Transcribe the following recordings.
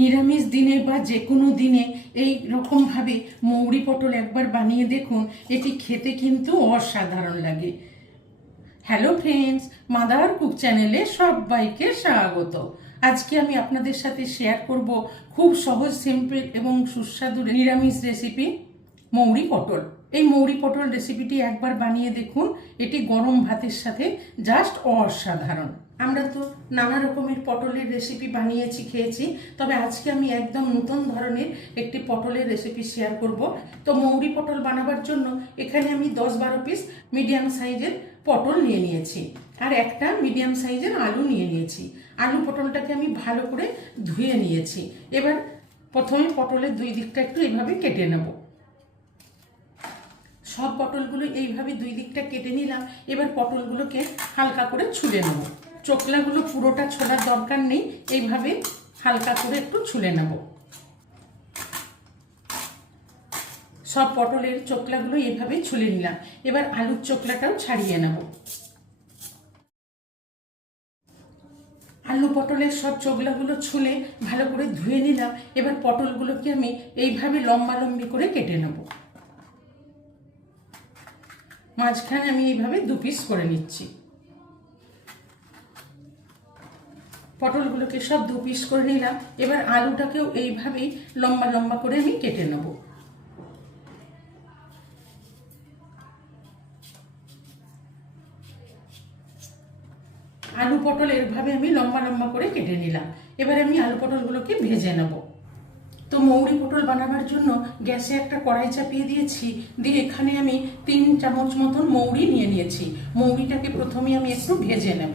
নিরামিষ দিনে বা যে কোনো দিনে এই রকমভাবে মৌরি পটল একবার বানিয়ে দেখুন, এটি খেতে কিন্তু অসাধারণ লাগে। হ্যালো ফ্রেন্ডস মাদার কুক চ্যানেলে সবাইকে স্বাগত। আজকে আমি আপনাদের সাথে শেয়ার করব খুব সহজ সিম্পল এবং সুস্বাদু নিরামিষ রেসিপি মৌরি পটল। এই মৌরি পটল রেসিপিটি একবার বানিয়ে দেখুন, এটি গরম ভাতের সাথে জাস্ট অসাধারণ। আমরা তো নানা রকমের পটলের রেসিপি বানিয়েছি, খেয়েছি, তবে আজকে আমি একদম নতুন ধরনের একটি পটলের রেসিপি শেয়ার করব। তো মৌরি পটল বানাবার জন্য এখানে আমি দশ বারো পিস মিডিয়াম সাইজের পটল নিয়ে নিয়েছি আর একটা মিডিয়াম সাইজের আলু নিয়ে নিয়েছি। আলু পটলটাকে আমি ভালো করে ধুয়ে নিয়েছি। এবার প্রথমে পটলের দুই দিকটা একটু এইভাবে কেটে নেব। সব পটলগুলো এইভাবে দুই দিকটা কেটে নিলাম, এবার পটলগুলোকে হালকা করে ছুলে নেব। চোকলাগুলো পুরোটা ছোলার দরকার নেই। এইভাবে হালকা করে একটু ছুলে নেব। সব পটলের চোকলাগুলো এইভাবে ছুলে নিলাম। এবার আলুর চোকলাটাও ছাড়িয়ে নেব। আলু পটলের সব চোগলাগুলো ছুলে ভালো করে ধুয়ে নিলাম। এবার পটলগুলোকে আমি এইভাবে লম্বা লম্বি করে কেটে নেব। মাঝখানে আমি এইভাবে দু পিস করে নিচ্ছি। পটলগুলোকে সব দু পিস করে নিলাম। এবার আলুটাকেও এইভাবেই লম্বা লম্বা করে আমি কেটে নেব। আলু পটল এরভাবে আমি লম্বা লম্বা করে কেটে নিলাম। এবার আমি আলু পটলগুলোকে ভেজে নেব। তো মৌরি পটল বানাবার জন্য গ্যাসে একটা কড়াই চাপিয়ে দিয়েছি। দিয়ে এখানে আমি তিন চামচ মতন মৌরি নিয়ে নিয়েছি। মৌরিটাকে প্রথমে আমি একটু ভেজে নেব।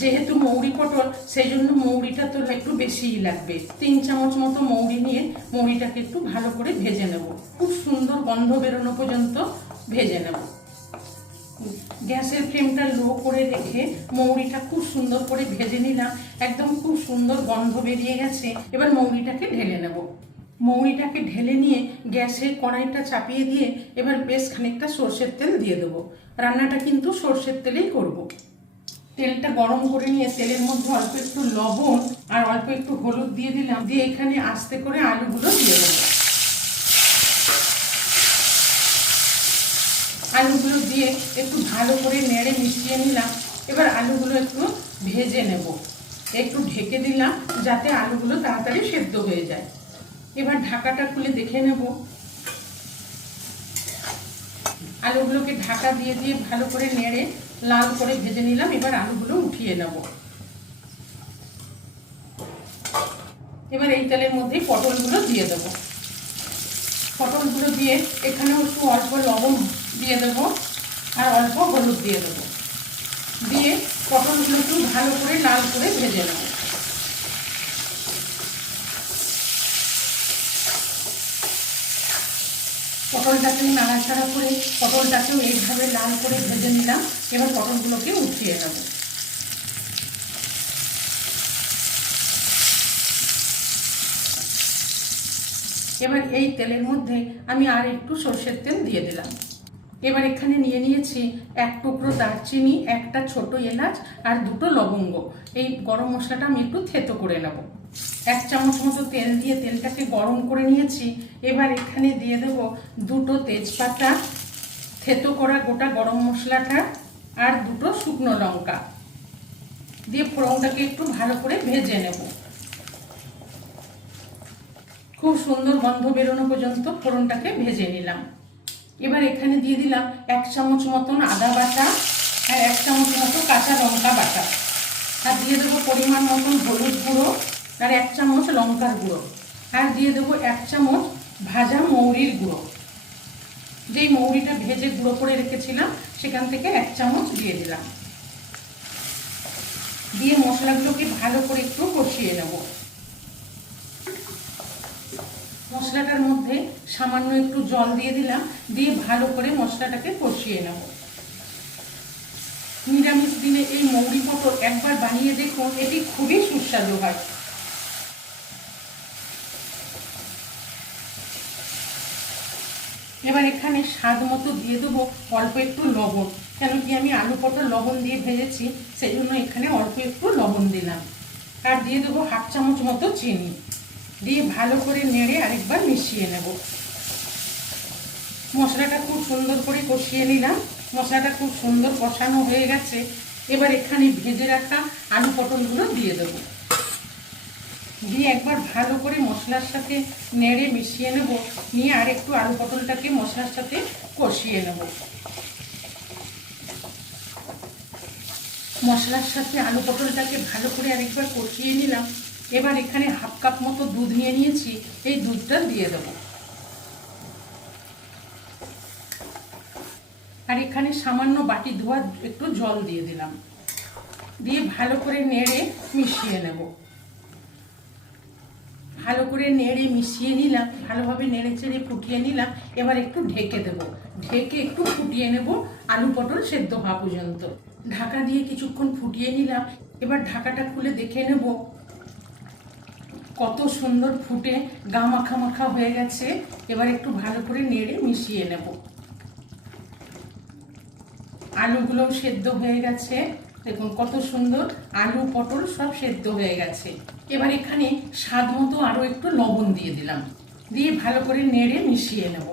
যেহেতু মৌরি পটল সেই জন্য মৌরিটা তো একটু বেশিই লাগবে। তিন চামচ মতো মৌরি নিয়ে মৌরিটাকে একটু ভালো করে ভেজে নেব। খুব সুন্দর গন্ধ বেরোনো পর্যন্ত ভেজে নেব। গ্যাসের ফ্লেমটা লো করে রেখে মৌরিটা খুব সুন্দর করে ভেজে নিলাম। একদম খুব সুন্দর গন্ধ বেরিয়ে গেছে। এবার মৌরিটাকে ঢেলে নেব। মৌরিটাকে ঢেলে নিয়ে গ্যাসের কড়াইটা চাপিয়ে দিয়ে এবার বেশ খানিকটা সর্ষের তেল দিয়ে দেবো। রান্নাটা কিন্তু সর্ষের তেলেই করব। তেলটা গরম করে নিয়ে তেলের মধ্যে অল্প একটু লবণ আর অল্প একটু হলুদ দিয়ে দিলাম, দিয়ে এখানে আস্তে করে আলুগুলো দিয়ে দেবো। আলুগুলো দিয়ে একটু ভালো করে নেড়ে মিশিয়ে নিলাম, এবার আলুগুলো একটু ভেজে নেব। একটু ঢেকে দিলাম, যাতে আলুগুলো তাড়াতাড়ি সেদ্ধ হয়ে যায়। এবার ঢাকাটা খুলে দেখে নেব। আলুগুলোকে ঢাকা দিয়ে দিয়ে ভালো করে নেড়ে লাল করে ভেজে নিলাম, এবার আলুগুলো উঠিয়ে নেব। এবার এই তেলের মধ্যেই পটলগুলো দিয়ে দেব। পটলগুলো দিয়ে এখানেও একটু অল্প লবণ দিয়ে দেব আর অল্প হলুদ দিয়ে দেব। দিয়ে পটলগুলো একটু ভালো করে লাল করে ভেজে নেব। পটলটাকে নাড়াচাড়া করে পটলটাকেও এইভাবে লাল করে ভেজে নিলাম। এবার পটলগুলোকে উঠিয়ে নেব। এবার এই তেলের মধ্যে আমি আর একটু সর্ষের তেল দিয়ে দিলাম। এবার এখানে নিয়ে নিয়েছি এক টুকরো দারচিনি, একটা ছোট এলাচ আর দুটো লবঙ্গ। এই গরম মশলাটা আমি একটু থেতো করে নেব। এক চামচ মতো তেল দিয়ে তেলটাকে গরম করে নিয়েছি। এবার এখানে দিয়ে দেব দুটো তেজপাতা। থেতো করা গোটা গরম মশলাটা আর দুটো শুকনো লঙ্কা। দিয়ে ফোড়নটাকে একটু ভালো করে ভেজে নেব। খুব সুন্দর গন্ধ বেরোনো পর্যন্ত ফোড়নটাকে ভেজে নিলাম। এবার এখানে দিয়ে দিলাম এক চামচ মতন আদা বাটা আর এক চামচ মতো কাঁচা লঙ্কা বাটা। আর দিয়ে দেবো পরিমাণ মতন হলুদ গুঁড়ো আর এক চামচ লঙ্কার গুঁড়ো। আর দিয়ে দেবো এক চামচ ভাজা মৌরির গুঁড়ো। যেই মৌরিটা ভেজে গুঁড়ো করে রেখেছিলাম, সেখান থেকে এক চামচ দিয়ে দিলাম। দিয়ে মশলাগুলোকে ভালো করে একটু কষিয়ে নেব। মশলাটার মধ্যে সামান্য একটু জল দিয়ে দিলাম, দিয়ে ভালো করে মশলাটাকে কষিয়ে নেব। নিরামিষ দিনে এই মৌরি পটল একবার বানিয়ে দেখুন, এটি খুবই সুস্বাদু হয়। এবার এখানে স্বাদ মতো দিয়ে দেবো অল্প একটু লবণ কেন কি আমি আলু পটল লবণ দিয়ে ভেজেছি, সেই জন্য এখানে অল্প একটু লবণ দিলাম। আর দিয়ে দেবো হাফ চামচ মতো চিনি। দিয়ে ভালো করে নেড়ে আরেকবার মিশিয়ে নেব। মশলাটা খুব সুন্দর করে কষিয়ে নিলাম। মশলাটা খুব সুন্দর কষানো হয়ে গেছে। এবার এখানে ভেজে রাখা আলু পটলগুলো দিয়ে দেব। দিয়ে একবার ভালো করে মশলার সাথে নেড়ে মিশিয়ে নেব। নিয়ে আর একটু আলু পটলটাকে মশলার সাথে কষিয়ে নেব। মশলার সাথে আলু পটলটাকে ভালো করে আরেকবার কষিয়ে নিলাম। এবার এখানে হাফ কাপ মতো দুধ নিয়ে নিয়েছি, এই দুধটা দিয়ে দেবো। আর এখানে সামান্য বাটি ধোয়া, একটু জল দিয়ে দিলাম। দিয়ে ভালো করে নেড়ে মিশিয়ে নেব। ভালো করে নেড়ে মিশিয়ে নিলাম, ভালোভাবে নেড়ে চেড়ে ফুটিয়ে নিলাম, এবার একটু ঢেকে দেব। ঢেকে একটু ফুটিয়ে নেব আলু পটল সেদ্ধ হওয়া পর্যন্ত। ঢাকা দিয়ে কিছুক্ষণ ফুটিয়ে নিলাম, এবার ঢাকাটা খুলে দেখে নেব। কত সুন্দর ফুটে গা মাখা মাখা হয়ে গেছে। এবার একটু ভালো করে নেড়ে মিশিয়ে নেব। আলুগুলো সেদ্ধ হয়ে গেছে। দেখুন কত সুন্দর আলু, পটল সব সেদ্ধ হয়ে গেছে। এবার এখানে স্বাদ মতো আরও একটু লবণ দিয়ে দিলাম। দিয়ে ভালো করে নেড়ে মিশিয়ে নেব।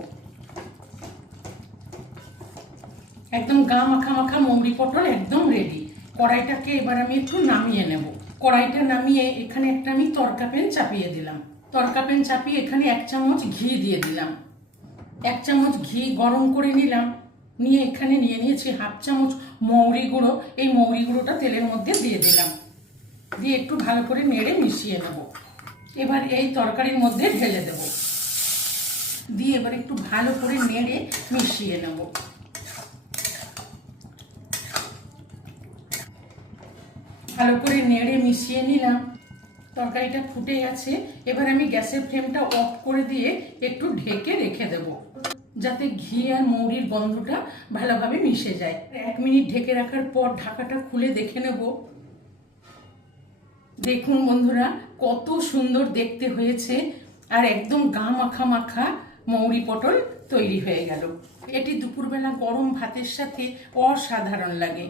একদম গা মাখা মাখা মৌরি পটল একদম রেডি কড়াইটাকে এবার আমি একটু নামিয়ে নেব। কড়াইটা নামিয়ে এখানে একটা আমি তরকা প্যান চাপিয়ে দিলাম। তরকা প্যান চাপিয়ে এখানে এক চামচ ঘি দিয়ে দিলাম। এক চামচ ঘি গরম করে নিলাম। নিয়ে এখানে নিয়ে নিয়েছি হাফ চামচ মৌরি গুঁড়ো। এই মৌরি গুঁড়োটা তেলের মধ্যে দিয়ে দিলাম। দিয়ে একটু ভালো করে নেড়ে মিশিয়ে নেব। এবার এই তরকারির মধ্যে ঢেলে দেব। দিয়ে এবার একটু ভালো করে নেড়ে মিশিয়ে নেব। ভালো করে নেড়ে মিশিয়ে নিলাম। তরকারিটা ফুটে গেছে। এবার আমি গ্যাসের ফ্লেমটা অফ করে দিয়ে একটু ঢেকে রেখে দেব, যাতে ঘি আর মৌরির গন্ধটা ভালোভাবে মিশে যায়। এক মিনিট ঢেকে রাখার পর ঢাকাটা খুলে দেখে নেব। দেখুন বন্ধুরা, কত সুন্দর দেখতে হয়েছে আর একদম গা মাখা মাখা মৌরি পটল তৈরি হয়ে গেল। এটি দুপুরবেলা গরম ভাতের সাথে অসাধারণ লাগে।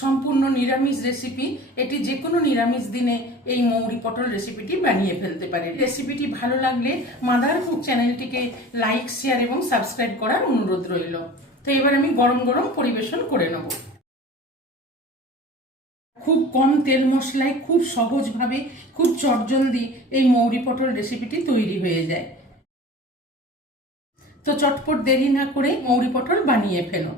সম্পূর্ণ নিরামিষ রেসিপি এটি যে কোনো নিরামিষ দিনে এই মৌরি পটল রেসিপিটি বানিয়ে ফেলতে পারে। রেসিপিটি ভালো লাগলে মাদার কুক চ্যানেলটিকে লাইক শেয়ার এবং সাবস্ক্রাইব করার অনুরোধ রইল। তো এবার আমি গরম গরম পরিবেশন করে নেব। খুব কম তেল মশলায়, খুব সহজভাবে, খুব চটজলদি এই মৌরি পটল রেসিপিটি তৈরি হয়ে যায়। তো চটপট দেরি না করে মৌরি পটল বানিয়ে ফেলো।